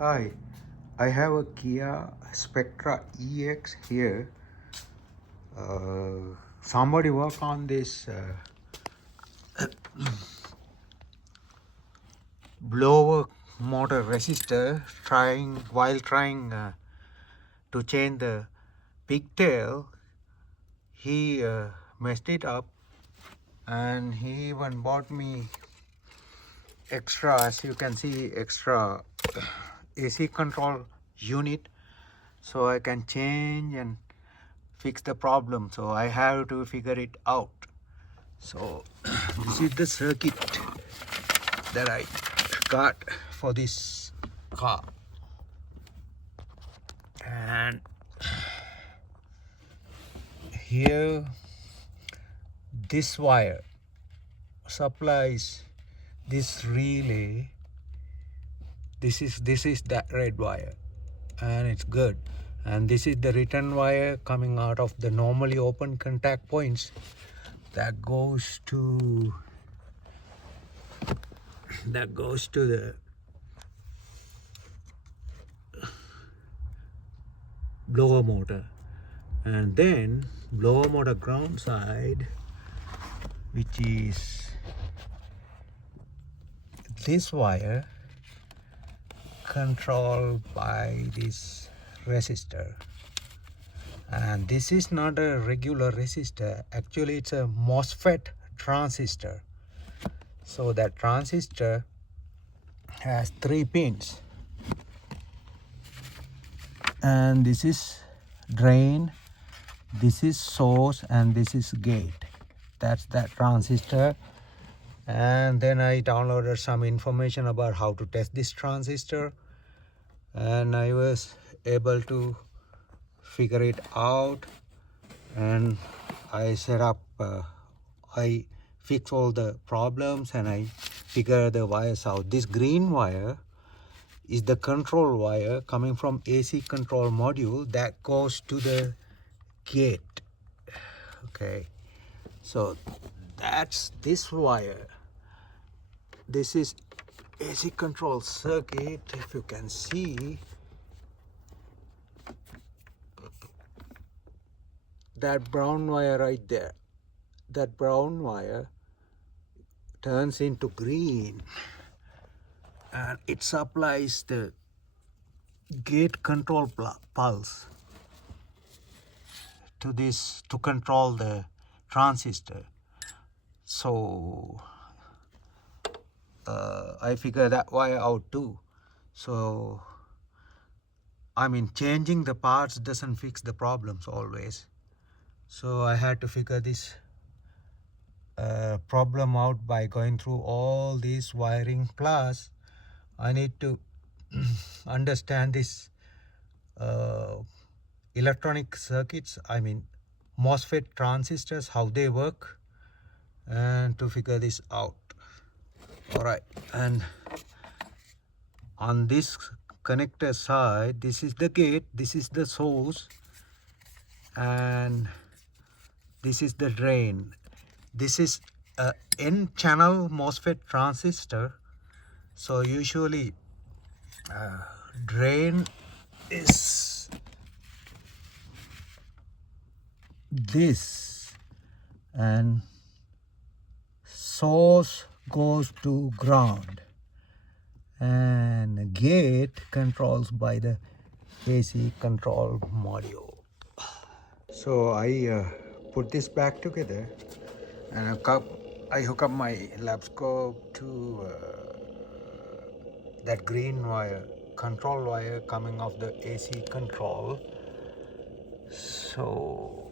Hi, I have a Kia Spectra EX here. Somebody work on this blower motor resistor while trying to change the pigtail. He messed it up, and he even bought me extra, as you can see, extra AC control unit, so I can change and fix the problem. So I have to figure it out. So this is the circuit that I got for this car, and here this wire supplies this relay. This is that red wire, and it's good. And this is the return wire coming out of the normally open contact points that goes to the blower motor, and then blower motor ground side, which is this wire, controlled by this resistor. And this is not a regular resistor, actually it's a MOSFET transistor. So that transistor has 3 pins, and this is drain, this is source, and this is gate. That's that transistor. And then I downloaded some information about how to test this transistor, and I was able to figure it out, and I set up I fix all the problems, and I figure the wires out. This green wire is the control wire coming from AC control module that goes to the gate. Okay, so that's this wire. This is AC control circuit. If you can see, that brown wire right there, that brown wire turns into green, and it supplies the gate control pulse to this to control the transistor. So I figure that wire out too. So I mean, changing the parts doesn't fix the problems always. So I had to figure this problem out by going through all this wiring. Plus I need to understand this electronic circuits, I mean MOSFET transistors, how they work, and to figure this out. All right, and on this connector side, this is the gate, this is the source, and this is the drain. This is a N-channel MOSFET transistor. So usually drain is this, and source goes to ground, and gate controls by the AC control module. So I put this back together, and I hook up my lab scope to that green wire, control wire coming off the AC control. So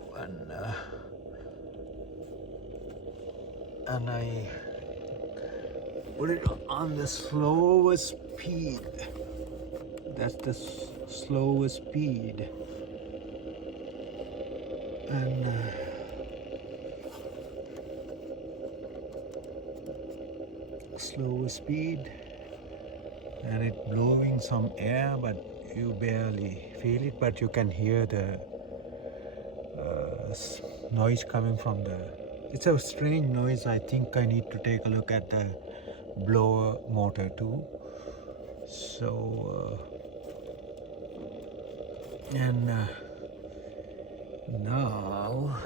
and I put it on the slowest speed. That's the slowest speed, and slowest speed, and it blowing some air, but you barely feel it, but you can hear the noise coming from the, it's a strange noise. I think I need to take a look at the blower motor too. So and now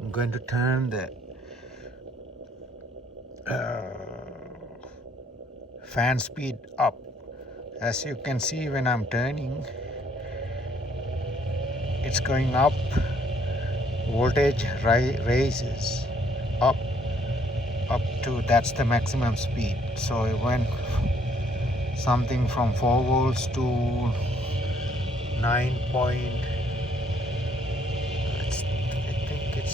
I'm going to turn the fan speed up. As you can see, when I'm turning, it's going up. Voltage raises up to, that's the maximum speed. So it went something from 4 volts to 9 point, I think it's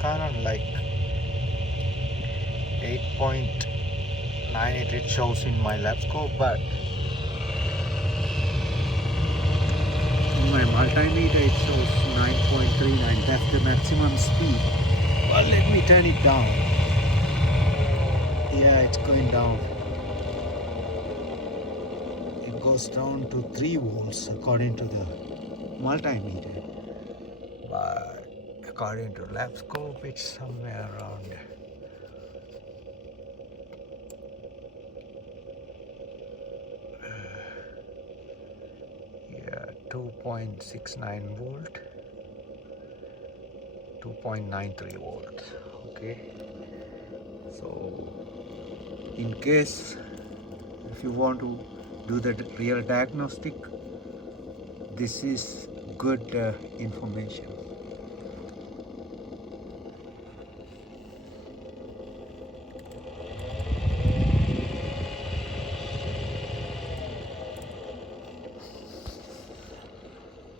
kind of like 8.9 it shows in my lab scope, but in my multimeter it shows 9.39. That's the maximum speed. Well, let me turn it down. Yeah, it's going down. It goes down to 3 volts according to the multimeter, but according to lab scope it's somewhere around 2.69 volt, 2.93 volts. Okay, so in case if you want to do the real diagnostic, this is good information.